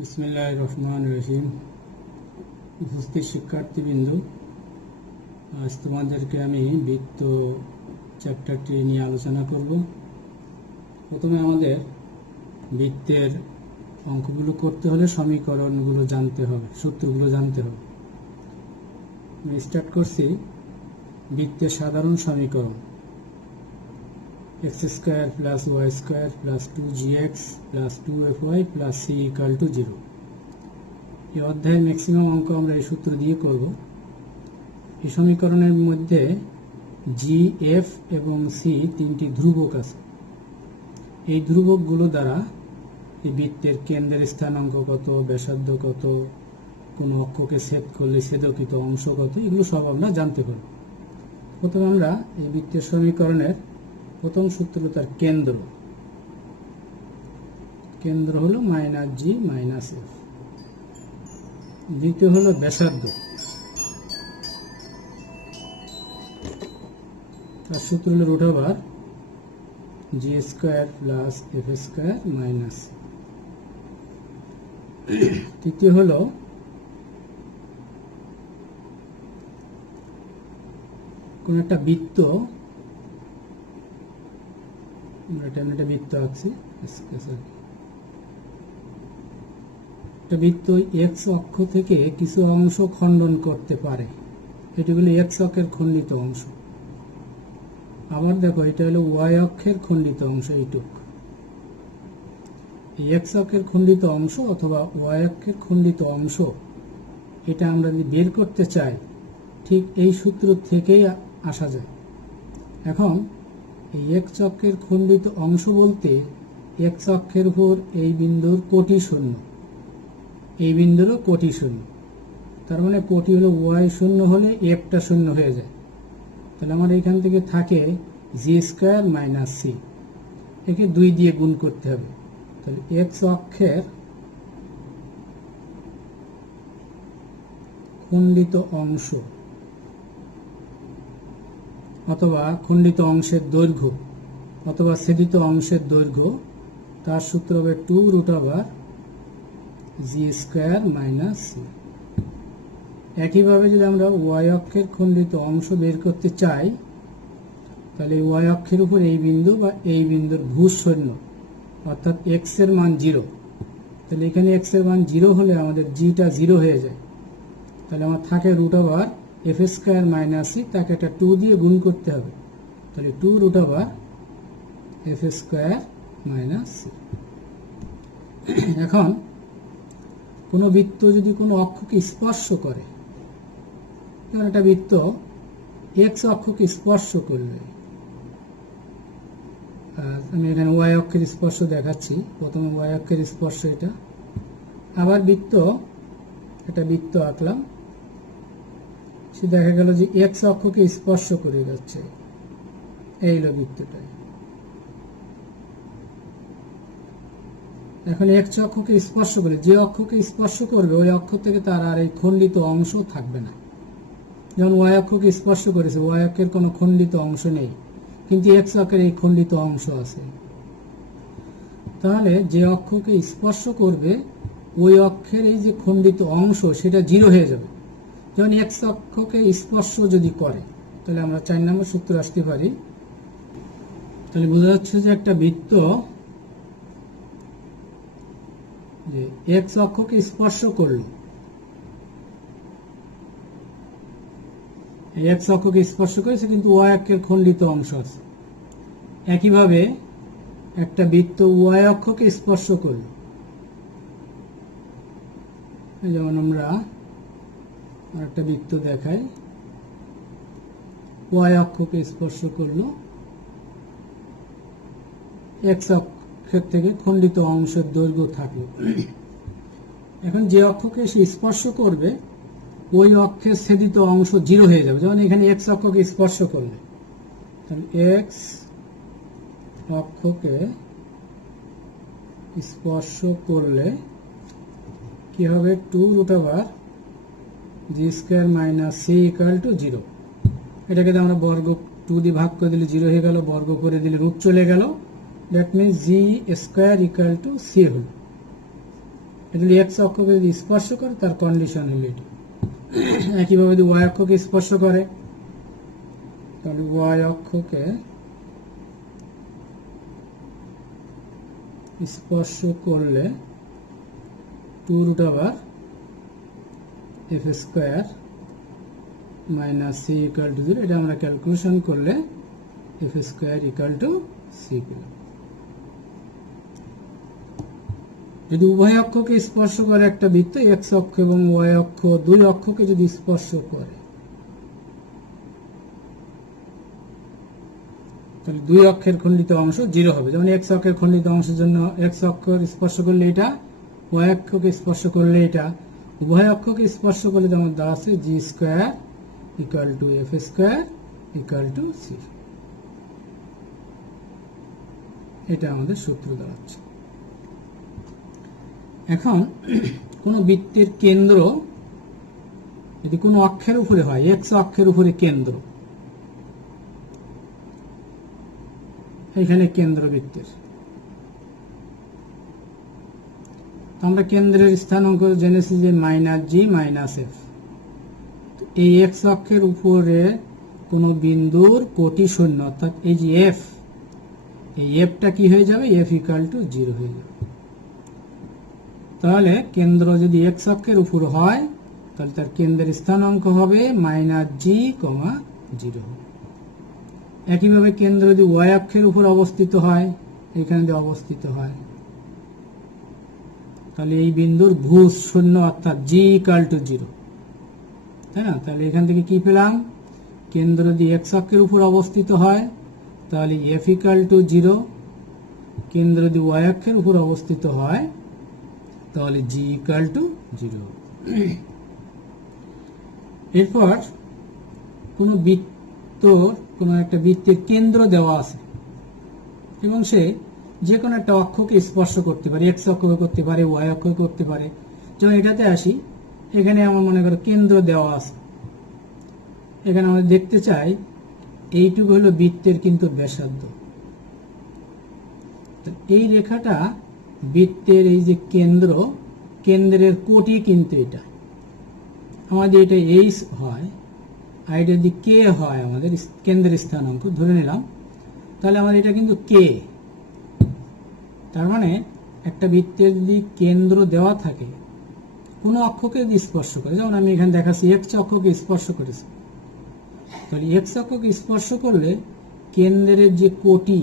বিসমিল্লাহির রহমানির রহিম। উপস্থিত শিক্ষার্থীবৃন্দ, আজ তোমাদেরকে আমি বৃত্ত চ্যাপ্টারটি নিয়ে আলোচনা করব। প্রথমে আমাদের বৃত্তের অঙ্কগুলো করতে হলে সমীকরণগুলো জানতে হবে, সূত্রগুলো জানতে হবে। আমি স্টার্ট করছি বৃত্তের সাধারণ সমীকরণ x square plus y square plus 2gx plus 2fy plus c equal to 0। এই অধ্যায়ের ম্যাক্সিমাম অঙ্ক আমরা এই সূত্র দিয়ে করব। এই সমীকরণের মধ্যে জি, এফ এবং সি তিনটি ধ্রুবক আছে। এই ধ্রুবকগুলো দ্বারা এই বৃত্তের কেন্দ্রের স্থানাঙ্ক কত, ব্যাসার্ধ কত, কোনো অক্ষকে ছেদ করলে ছেদকৃত অংশ কত, এগুলো সব আমরা জানতে পারব। প্রথমে আমরা এই বৃত্তের সমীকরণের প্রথম সূত্র তার কেন্দ্র হলো মাইনাস জি মাইনাস এফ। দ্বিতীয় হলো ব্যাসার্ধ, তার সূত্র হলো root over g square plus f square minus. তৃতীয় হলো কোন একটা বৃত্ত, একটা বৃত্ত আঁকছি, একটা বৃত্ত এক্স অক্ষ থেকে কিছু অংশ খণ্ডন করতে পারে, এটি হলো এক্স অক্ষের খণ্ডিত অংশ। আবার দেখো, এটা হলো ওয়াই অক্ষের খণ্ডিত অংশ। এইটুক এক্স অক্ষের খণ্ডিত অংশ অথবা ওয়াই অক্ষের খণ্ডিত অংশ, এটা আমরা যদি বের করতে চাই, ঠিক এই সূত্র থেকেই আসা যায়। এখন এই এক্স অক্ষের খণ্ডিত অংশ বলতে এক্স অক্ষের উপর এই বিন্দুর কোটি শূন্য, এই বিন্দুরও কোটি শূন্য। তার মানে কোটি হলো ওয়াই শূন্য হলে এফটা শূন্য হয়ে যায়। তাহলে আমার এখান থেকে থাকে জি স্কয়ার মাইনাস সি, একে 2 দিয়ে গুণ করতে হবে। তাহলে এক্স অক্ষের খণ্ডিত অংশ অথবা খণ্ডিত অংশের দৈর্ঘ্য অথবা ছেদিত অংশের দৈর্ঘ্য, তার সূত্র হবে 2 root over g square minus C. একইভাবে যদি আমরা ওয়াই অক্ষের খণ্ডিত অংশ বের করতে চাই, তাহলে ওয়াই অক্ষের উপর এই বিন্দু বা এই বিন্দুর ভূশূন্য অর্থাৎ এক্স এর মান 0। তাহলে এখানে এক্স এর মান 0 হলে আমাদের জিটা 0 হয়ে যায়। তাহলে আমার থাকে root over f square minus c, তাকে একটা 2 দিয়ে গুণ করতে হবে। তাহলে 2 root over f square minus c. এখন কোনো বৃত্ত যদি কোনো অক্ষকে স্পর্শ করে, যেমন একটা বৃত্ত এক্স অক্ষকে স্পর্শ করলে, আমি এখানে ওয়াই অক্ষের স্পর্শ দেখাচ্ছি। প্রথমে ওয়াই অক্ষের স্পর্শ এটা। আবার একটা বৃত্ত আঁকলাম, সে দেখা গেল যে এক্স অক্ষকে স্পর্শ করে যাচ্ছে, এই হলো বৃত্তটা। এখন এক্স অক্ষকে স্পর্শ করে, যে অক্ষকে স্পর্শ করবে ওই অক্ষ থেকে তার আর এই খণ্ডিত অংশ থাকবে না। যেমন ওয়াই অক্ষকে স্পর্শ করেছে, ওয়াই অক্ষের কোনো খণ্ডিত অংশ নেই, কিন্তু এক্স অক্ষের এই খণ্ডিত অংশ আছে। তাহলে যে অক্ষকে স্পর্শ করবে ওই অক্ষের এই যে খণ্ডিত অংশ, সেটা 0 হয়ে যাবে। যেমন এক্স অক্ষকে স্পর্শ যদি করে, তাহলে আমরা 4 নম্বর সূত্র আসতে পারি। তাহলে বোঝা যাচ্ছে যে একটা বৃত্ত যে এক্স অক্ষকে স্পর্শ করল, এক্স অক্ষকে স্পর্শ করেছে কিন্তু ওয়াই অক্ষের খণ্ডিত অংশ আছে। একইভাবে একটা বৃত্ত ওয়াই অক্ষকে স্পর্শ করল, যেমন আমরা একটা বৃত্ত দেখাই, ওয়াই অক্ষকে স্পর্শ করল, এক্স অক্ষের থেকে খণ্ডিত অংশের দৈর্ঘ্য থাকলো। এখন যে অক্ষকে সে স্পর্শ করবে ওই অক্ষের ছেদিত অংশ 0 হয়ে যাবে। যেমন এখানে এক্স অক্ষকে স্পর্শ করলে, এক্স অক্ষকে স্পর্শ করলে কি হবে, 2 root over g square minus c equal to 0। এটাকে আমরা বর্গ 2 দিয়ে ভাগ করে দিলে 0 হয়ে গেল, বর্গ করে দিলে রূপ চলে গেল। That means g square equal to c হল। এটা যদি এক্স অক্ষকে যদি স্পর্শ করে তার কন্ডিশন হলো এটা। একইভাবে যদি ওয়াই অক্ষকে স্পর্শ করে তাহলে ওয়াই অক্ষকে স্পর্শ করলে 2√f² - c = 0। এটা আমরা ক্যালকুলেশন করলে f² = c পেলাম। যদি উভয় অক্ষকে স্পর্শ করে একটা বৃত্ত, এক্স অক্ষ এবং ওয়াই অক্ষ দুই অক্ষকে যদি স্পর্শ করে তাহলে দুই অক্ষের খণ্ডিত অংশ 0 হবে। যেমন এক্স অক্ষের খণ্ডিত অংশের জন্য এক্স অক্ষকে স্পর্শ করলে এটা, ওয়াই অক্ষকে স্পর্শ করলে এটা। উভয় অক্ষকে স্পর্শ করলে যেমন দেওয়া আছে g² = f² = c। এটা আমাদের সূত্র দাঁড়াচ্ছে। এখন কোন বৃত্তের কেন্দ্র যদি কোনো অক্ষের উপরে হয়, এক্স অক্ষের উপরে কেন্দ্র, এখানে কেন্দ্র বৃত্তের, আমরা কেন্দ্রের স্থানাঙ্ক জেনেছি যে -g - f। এই এক্স অক্ষের উপরে কোন বিন্দুর কোটি শূন্য, অর্থাৎ এই যে f, এই fটা কি হয়ে যাবে, f = 0 হয়ে যাবে। তাহলে কেন্দ্র যদি এক্স অক্ষের উপর হয় তাহলে তার কেন্দ্রের স্থানাঙ্ক হবে -g, 0। একইভাবে কেন্দ্র যদি ওয়াই অক্ষের উপর অবস্থিত হয়, এখানে যদি অবস্থিত হয় তাহলে এই বিন্দুর ভুজ শূন্য, অর্থাৎ g = 0, তাই না? তাহলে এখান থেকে কি পেলাম, কেন্দ্র যদি এক্স অক্ষের উপর অবস্থিত হয় তাহলে f = 0, কেন্দ্র যদি ওয়াই অক্ষের উপর অবস্থিত হয় তাহলে g = 0। এরপর কোন একটা বৃত্তের কেন্দ্র দেওয়া আছে এবং সে যে কোনো একটা অক্ষকে স্পর্শ করতে পারে, এক্স অক্ষকে করতে পারে, ওয়াই অক্ষকে করতে পারে। যখন এটাতে আসি, এখানে আমার মনে করো কেন্দ্র দেওয়া আছে, এখানে আমরা দেখতে চাই এইটুকু হলো বৃত্তের কিন্তু ব্যাসার্ধ। এই রেখাটা বৃত্তের এই যে কেন্দ্রের কোটি কিন্তু এটা আমাদের, এটা এইচ হয় আর এটা যদি কে হয় আমাদের কেন্দ্রের স্থানাঙ্ক ধরে নিলাম, তাহলে আমাদের এটা কিন্তু কে। তার মানে একটা বৃত্তের যদি কেন্দ্র দেওয়া থাকে, কোনো অক্ষকে যদি স্পর্শ করে, যেমন আমি এখানে দেখাচ্ছি এক্স অক্ষকে স্পর্শ করেছি, তাহলে এক্স অক্ষকে স্পর্শ করলে কেন্দ্রের যে কোটি,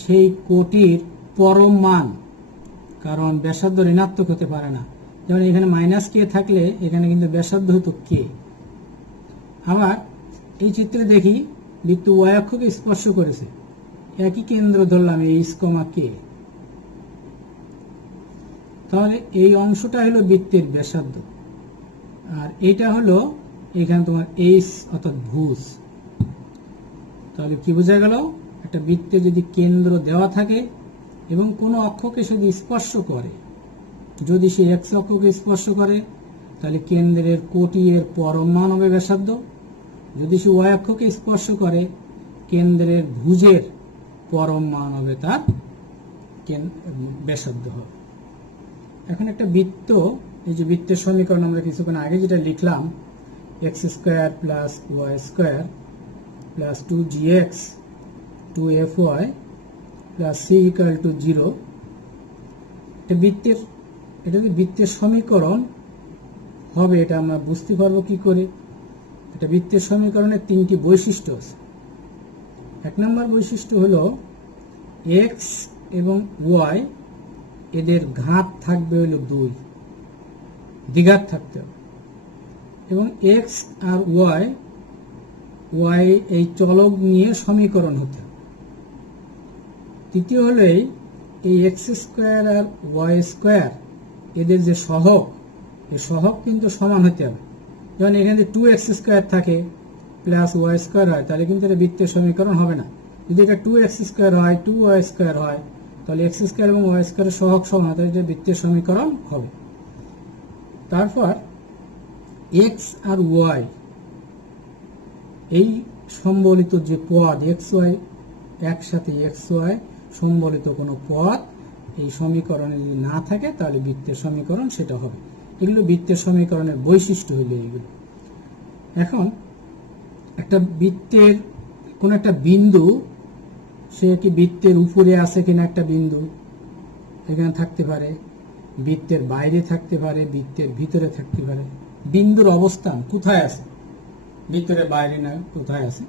সেই কোটির পরম মান, কারণ ব্যাসার্ধ ঋণাত্মক হতে পারে না, যেমন এখানে -k থাকলে এখানে কিন্তু ব্যাসার্ধ হতো k। আবার এই চিত্রে দেখি বৃত্ত ওয়াই অক্ষকে স্পর্শ করেছে, একই কেন্দ্র ধরলাম h, k, তাহলে এই অংশটা হলো বৃত্তের ব্যাসার্ধ আর এইটা হলো এখানে তোমার h, অর্থাৎ ভুজ। তাহলে কি বোঝা গেল, একটা বৃত্তে যদি কেন্দ্র দেওয়া থাকে এবং কোনো অক্ষকে যদি স্পর্শ করে, যদি সে এক্স অক্ষকে স্পর্শ করে তাহলে কেন্দ্রের কোটি এর পরম মান হবে ব্যাসার্ধ, যদি সে ওয়াই অক্ষকে স্পর্শ করে কেন্দ্রের ভুজের পরম মান হবে তার ব্যাসার্ধ হবে। এখন একটা বৃত্ত, এই যে বৃত্তের সমীকরণ আমরা কিছুক্ষণ আগে যেটা লিখলাম, x² + y² + 2gx 2fy + c = 0, এটা যদি বৃত্তের সমীকরণ হবে, এটা আমরা বুঝতে পারবো কি করে। এটা বৃত্তের সমীকরণের তিনটি বৈশিষ্ট্য আছে। এক নম্বর বৈশিষ্ট্য হলো x এবং y এদের ঘাত থাকবে হলো 2, দ্বিঘাত থাকতে হবে, এবং x আর y এই চলক নিয়ে সমীকরণ হতে হবে। তৃতীয় হলো এই x² আর y² এদের যে সহগ, এই সহগ কিন্তু সমান হতে হবে। যেমন এখানে 2x² থাকে +y² হয়, তাহলে কিন্তু এটা বৃত্তের সমীকরণ হবে না। যদি এটা 2x² হয়, 2y² হয়, তাহলে x² এবং y² এর সহগ সমান, তাহলে এটা বৃত্তের সমীকরণ হবে। তারপর x আর y এই সম্বলিত যে পদ xy, একসাথে xy সম্বলিত কোনো পদ এই সমীকরণে যদি না থাকে তাহলে বৃত্তের সমীকরণ সেটা হবে। এগুলো বৃত্তের সমীকরণের বৈশিষ্ট্য হলো এগুলো। এখন একটা বৃত্তের কোন একটা বিন্দু, সে কি বৃত্তের উপরে আছে কিনা একটা বিন্দু এখানে থাকতে পারে, বৃত্তের বাইরে থাকতে পারে, বৃত্তের ভিতরে থাকতে পারে। বিন্দুর অবস্থান কোথায় আছে, ভিতরে বাইরে না কোথায় আছে,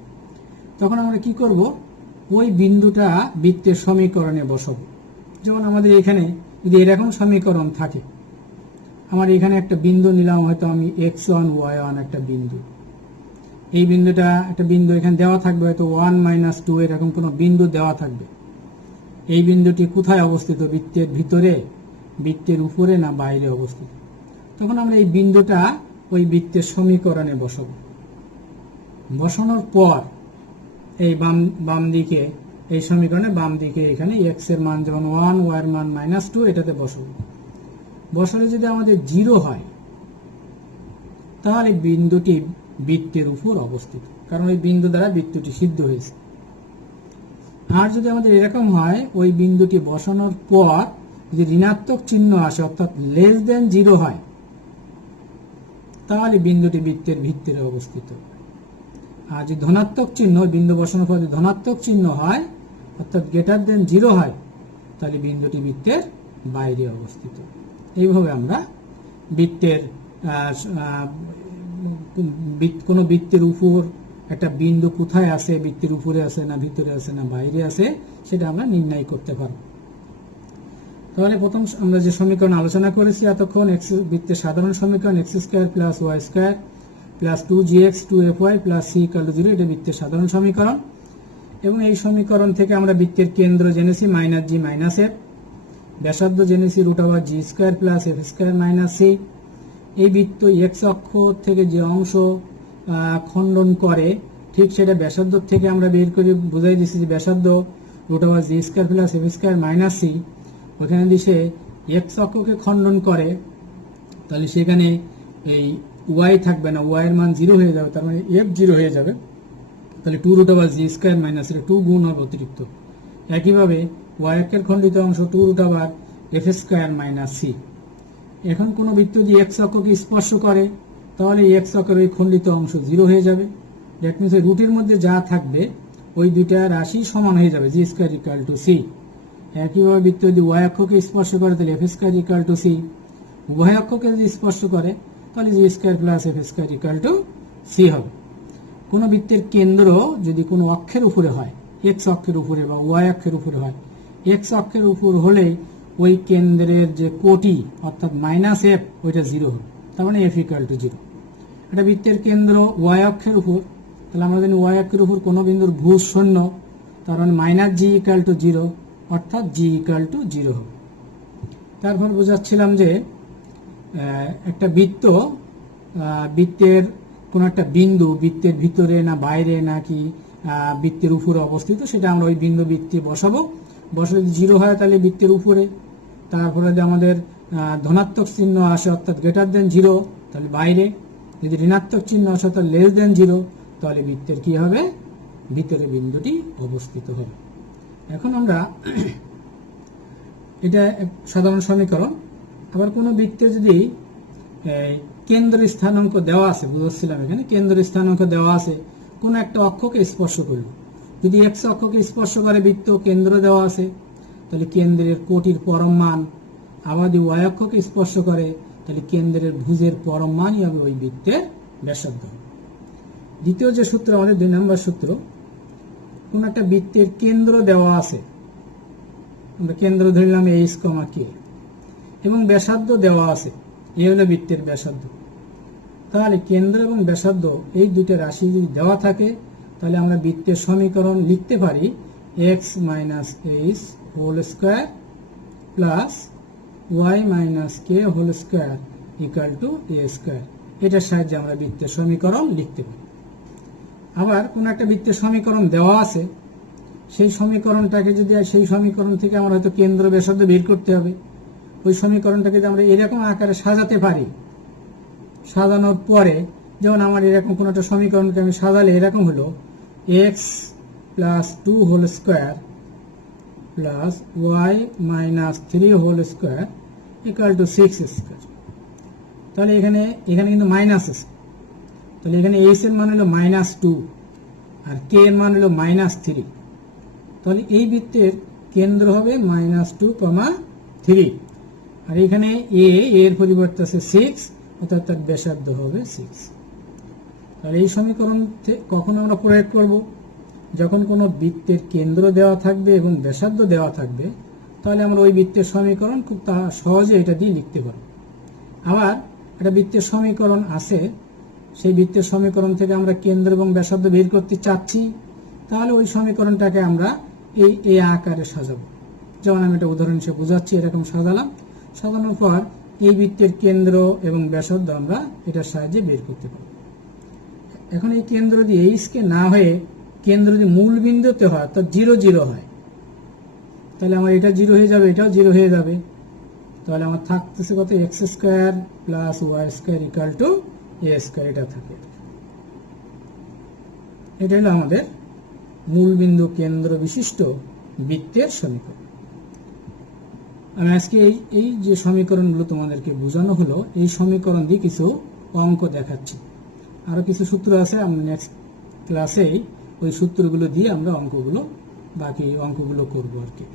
তখন আমরা কি করব, ওই বিন্দুটা বৃত্তের সমীকরণে বসাবো। যেমন আমাদের এখানে যদি এরকম সমীকরণ থাকে, আমার এখানে একটা বিন্দু নিলাম, হয়তো আমি x1 y1 একটা বিন্দু, এই বিন্দুটা একটা বিন্দু এখানে দেওয়া থাকবে, হয়তো 1 - 2 এরকম কোনো বিন্দু দেওয়া থাকবে। এই বিন্দুটি কোথায় অবস্থিত, বৃত্তের ভিতরে, বৃত্তের উপরে না বাইরে অবস্থিত। তখন আমরা এই বিন্দুটা ওই বৃত্তের সমীকরণে বসাবো। বসানোর পর এই বাম দিকে, এই সমীকরণে বাম দিকে এখানে x এর মান যেমন 1, y এর মান -2 এটাতে বসাবো। বসালে যদি আমাদের 0 হয় তাহলে বিন্দুটি বৃত্তের উপর অবস্থিত, কারণ ওই বিন্দু দ্বারা বৃত্তটি সিদ্ধ হয়েছে। আর যদি আমাদের এরকম হয়, ওই বিন্দুটি বসানোর পর যদি ঋণাত্মক চিহ্ন আসে, অর্থাৎ <0 হয়, তাহলে বিন্দুটি বৃত্তের ভিতরে অবস্থিত। আর যদি ধনাত্মক চিহ্ন, বিন্দু বসানোর পর যদি ধনাত্মক চিহ্ন হয়, অর্থাৎ <0 হয়, তাহলে বিন্দুটি বৃত্তের বাইরে অবস্থিত। এইভাবে আমরা বৃত্তের কোন বৃত্তের উপর একটা বিন্দু কোথায় আছে, বৃত্তের উপরে আছে না ভিতরে আছে না বাইরে আছে, সেটা আমরা নির্ণয় করতে পারব। তাহলে প্রথম আমরা যে সমীকরণ আলোচনা করেছি এতক্ষণ, বৃত্তের সাধারণ সমীকরণ x² + y² + 2gx 2fy + c = 0, এটা বৃত্তের সাধারণ সমীকরণ। এবং এই সমীকরণ থেকে আমরা বৃত্তের কেন্দ্র জেনেছি -g - f, ব্যাসার্ধ জেনেছি √g² + f² - c। এই বৃত্ত x অক্ষ থেকে যে অংশ খণ্ডন করে, ঠিক সেটা ব্যাসার্ধ থেকে আমরা বের করে বুঝাই দিচ্ছি যে ব্যাসার্ধ √g² + f² - c। ওখানে দিশে x অক্ষকে খণ্ডন করে, তাহলে সেখানে এই y থাকবে না, y এর মান 0 হয়ে যাবে, তার মানে f0 হয়ে যাবে। তাহলে 2√g² - 2 গুণ হবে অতিরিক্ত। একইভাবে y অক্ষের খণ্ডিত অংশ 2√f² - c। এখন কোন বৃত্ত যদি x অক্ষকে স্পর্শ করে, তাহলে x অক্ষের ওই খণ্ডিত অংশ 0 হয়ে যাবে। দ্যাট মিনস ওই রুটের মধ্যে যা থাকবে ওই দুইটা রাশি সমান হয়ে যাবে, g² = c। একইভাবে বৃত্ত যদি y অক্ষকে স্পর্শ করে, তাহলে f² = c। উভয় অক্ষকে যদি স্পর্শ করে, তাহলে g² + f² = c হবে। কোন বৃত্তের কেন্দ্র যদি কোনো অক্ষের উপরে হয়, x অক্ষের উপরে বা y অক্ষের উপরে হয়, x অক্ষের উপর হলে ওই কেন্দ্রের যে কোটি অর্থাৎ -f, ওইটা 0 হবে, তার মানে f = 0। এটা বৃত্তের কেন্দ্র y অক্ষের উপর, তাহলে আমরা জানি y অক্ষের উপর কোনো বিন্দুর ভূ শূন্য, তার মানে -g = 0, অর্থাৎ g = 0 হবে। তারপর বোঝাচ্ছিলাম যে একটা বৃত্ত, বৃত্তের কোন একটা বিন্দু বৃত্তের ভিতরে না বাইরে নাকি বৃত্তের উপরে অবস্থিত, সেটা আমরা ওই বিন্দু বৃত্তে বসাবো। বসালে যদি 0 হয় তাহলে বৃত্তের উপরে, তারপরে যদি আমাদের ধনাত্মক চিহ্ন আসে অর্থাৎ <0, তাহলে বাইরে, যদি ঋণাত্মক চিহ্ন আসে অর্থাৎ <0, তাহলে বৃত্তের কি হবে, ভিতরে বিন্দুটি অবস্থিত হবে। এখন আমরা এটা সাধারণ সমীকরণ। আবার কোন বৃত্তে যদি কেন্দ্র স্থানাঙ্ক দেওয়া আছে, বুঝছিলাম এখানে কেন্দ্র স্থানাঙ্ক দেওয়া আছে, কোন একটা অক্ষকে স্পর্শ করল, যদি x অক্ষকে স্পর্শ করে বৃত্ত, কেন্দ্র দেওয়া আছে, তাহলে কেন্দ্রের কোটির পরম মান। আবার যদি y অক্ষকে স্পর্শ করে, তাহলে কেন্দ্রের ভুজের পরম মানই হবে ওই বৃত্তের ব্যাসার্ধ। দ্বিতীয় যে সূত্র আমাদের 2 নম্বর সূত্র, কোন একটা বৃত্তের কেন্দ্র দেওয়া আছে, আমরা কেন্দ্র ধরলাম h, k, এবং ব্যাসার্ধ দেওয়া আছে, এই হলো বৃত্তের ব্যাসার্ধ। তাহলে কেন্দ্র এবং ব্যাসার্ধ এই দুইটা রাশি যদি দেওয়া থাকে, তাহলে আমরা বৃত্তের সমীকরণ লিখতে পারি x - h² + y - k² = a²। এটার সাহায্যে আমরা বৃত্তের সমীকরণ লিখতে পারি। আবার কোন একটা বৃত্তের সমীকরণ দেওয়া আছে, সেই সমীকরণটাকে যদি, সেই সমীকরণ থেকে আমরা হয়তো কেন্দ্র ব্যাসার্ধ বের করতে হবে, ওই সমীকরণটাকে যদি আমরা এরকম আকারে সাজাতে পারি, সাজানোর পরে যেমন আমার এরকম কোন একটা সমীকরণকে আমি সাজালে এরকম হলো x + 2² plus y minus 3 whole square equal to 6 square. তাহলে এখানে কিন্তু মাইনাস আছে, তাহলে এখানে এইচ এর মান হলো -2 আর কে এর মান হলো -3। তাহলে এই বৃত্তের কেন্দ্র হবে -2, 3, আর এখানে এর পরিবর্তে আছে 6, অর্থাৎ তার ব্যাসার্ধ হবে 6। তাহলে এই সমীকরণ কখন আমরা প্রয়োগ করব? যখন কোনো বৃত্তের কেন্দ্র দেওয়া থাকবে এবং ব্যাসার্ধ দেওয়া থাকবে, তাহলে আমরা ওই বৃত্তের সমীকরণ খুব সহজে এটা দিয়ে লিখতে পারব। আবার একটা বৃত্তের সমীকরণ আছে, সেই বৃত্তের সমীকরণ থেকে আমরা কেন্দ্র এবং ব্যাসার্ধ বের করতে চাচ্ছি, তাহলে ওই সমীকরণটাকে আমরা এই আকারে সাজাবো। যেমন আমি একটা উদাহরণ হিসেবে বোঝাচ্ছি, এরকম সাজালাম। সাজানোর পর এই বৃত্তের কেন্দ্র এবং ব্যাসার্ধ আমরা এটার সাহায্যে বের করতে পারব। এখন এই কেন্দ্র দিয়ে এইচকে না হয়ে কেন্দ্র যদি মূল বিন্দুতে হয়, তো 0, 0 হয়, তাহলে আমার এটা 0 হয়ে যাবে, এটাও 0 হয়ে যাবে। তাহলে আমার থাকতেছে কত? X square plus y square equal to a square, এটা থাকে। এটা হলো আমাদের মূলবিন্দু কেন্দ্র বিশিষ্ট বৃত্তের সমীকরণ। আমি আজকে এই যে সমীকরণগুলো তোমাদেরকে বোঝানো হলো, এই সমীকরণ দিয়ে কিছু অঙ্ক দেখাচ্ছি। আরো কিছু সূত্র আছে, আমরা নেক্সট ক্লাসে ওই সূত্রগুলো দিয়ে আমরা বাকি অঙ্কগুলো করবো আর কি।